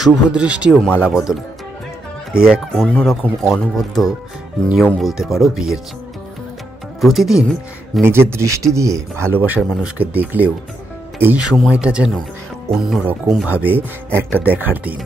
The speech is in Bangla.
শুভদৃষ্টি ও মালা বদল এ এক অন্যরকম অনবদ্য নিয়ম বলতে পারো বিয়ের। প্রতিদিন নিজের দৃষ্টি দিয়ে ভালোবাসার মানুষকে দেখলেও এই সময়টা যেন অন্যরকমভাবে একটা দেখার দিন।